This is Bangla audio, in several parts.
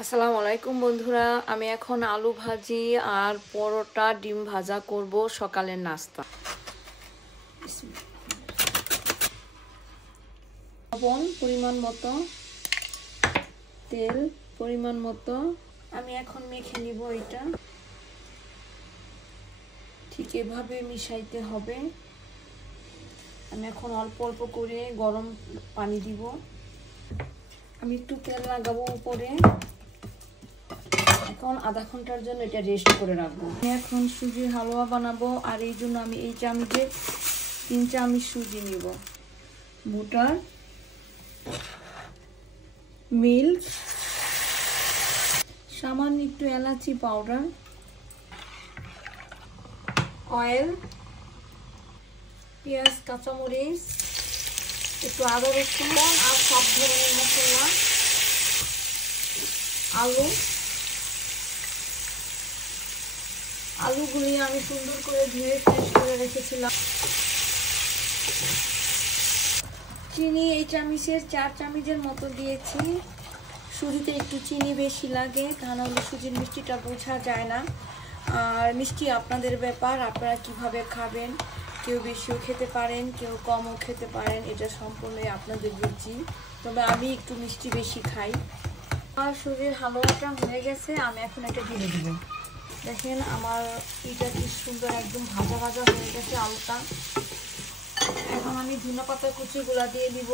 আসসালামু আলাইকুম বন্ধুরা, আমি এখন আলু ভাজি আর পরোটা ডিম ভাজা করব সকালের নাস্তা। লবণ পরিমাণ মতো, তেল পরিমাণ মতো। আমি এখন মেখে নিব। এটা ঠিক এভাবে মিশাইতে হবে। আমি এখন অল্প অল্প করে গরম পানি দিব। আমি একটু তেল লাগাবো উপরে। এখন আধা ঘন্টার জন্য এটা রেস্ট করে রাখবো। আমি এখন সুজির হালুয়া বানাবো, আর এই জন্য আমি এই চামচে 3 চামচ সুজি নিব। বুটার, মিল্ক, সামান্য একটু এলাচি পাউডার, অয়েল, পেঁয়াজ, কাঁচামরিচ, একটু আদা রসুন আর সব ধরনের মশলা, আলুগুলি আমি সুন্দর করে ধুয়ে ফ্রেশ করে রেখেছিলাম। চিনি এই চামচের 4 চামচের মতো দিয়েছি। সুজিতে একটু চিনি বেশি লাগে, তা নাহলে সুজির মিষ্টিটা বোঝা যায় না। আর মিষ্টি আপনাদের ব্যাপার, আপনারা কিভাবে খাবেন। কেউ বেশিও খেতে পারেন, কেউ কমও খেতে পারেন, এটা সম্পূর্ণই আপনাদের রুচি। তবে আমি একটু মিষ্টি বেশি খাই। আর সুজির হালুয়াটা হয়ে গেছে, আমি এখন এটা ঢেলে দিব। দেখেন আমার এটা কি সুন্দর একদম ভাজা ভাজা হয়ে গেছে আলুটা। এখন আমি ধনেপাতা কুচিগুলা দিয়ে দিব।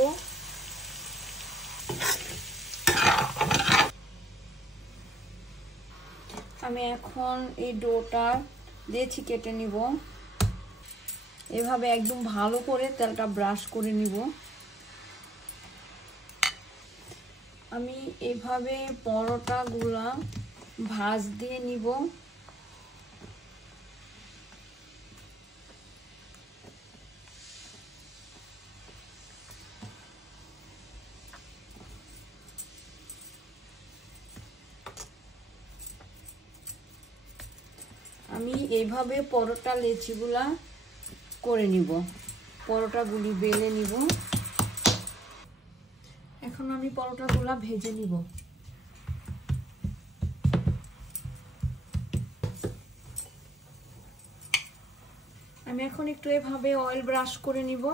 আমি এখন এই ডোটা দিয়েছি কেটে নিব। এভাবে একদম ভালো করে তেলটা ব্রাশ করে নিব। আমি এভাবে পরোটাগুলা ভাজ দিয়ে নিব। আমি এইভাবে পরোটা লেচিগুলা করে নিব, পরোটাগুলি বেলে নিব। এখন আমি পরোটাগুলা ভেজে নিব। আমি এখন একটু এভাবে অয়েল ব্রাশ করে নিব।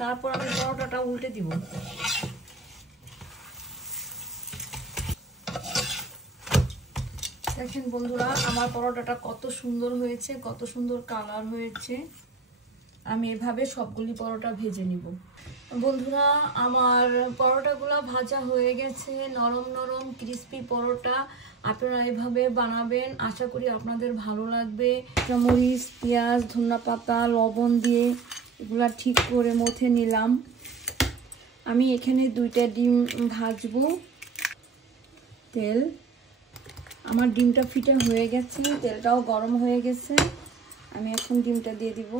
তারপর আমি পরোটাটা উল্টে দিব। দেখেন বন্ধুরা, আমার পরোটাটা কত সুন্দর হয়েছে, কত সুন্দর কালার হয়েছে। আমি এভাবে সবগুলি পরোটা ভেজে নিব। বন্ধুরা, আমার পরোটাগুলো ভাজা হয়ে গেছে, নরম নরম ক্রিস্পি পরোটা। আপনারা এভাবে বানাবেন, আশা করি আপনাদের ভালো লাগবে। মরিচ, পেঁয়াজ, ধনেপাতা, লবণ দিয়ে এগুলা ঠিক করে মথে নিলাম। আমি এখানে 2টা ডিম ভাজবো। তেল, আমার ডিমটা ফিটে হয়ে গেছে, তেলটাও গরম হয়ে গেছে। আমি এখন ডিমটা দিয়ে দিব।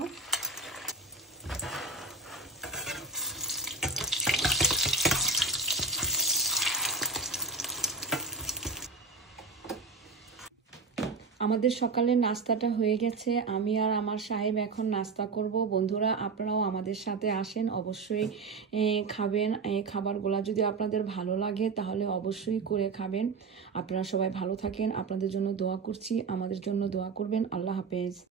আমাদের সকালের নাস্তাটা হয়ে গেছে। আমি আর আমার সাহেব এখন নাস্তা করব। বন্ধুরা, আপনারাও আমাদের সাথে আসেন, অবশ্যই খাবেন। এই খাবারগুলো যদি আপনাদের ভালো লাগে তাহলে অবশ্যই করে খাবেন। আপনারা সবাই ভালো থাকেন, আপনাদের জন্য দোয়া করছি, আমাদের জন্য দোয়া করবেন। আল্লাহ হাফেজ।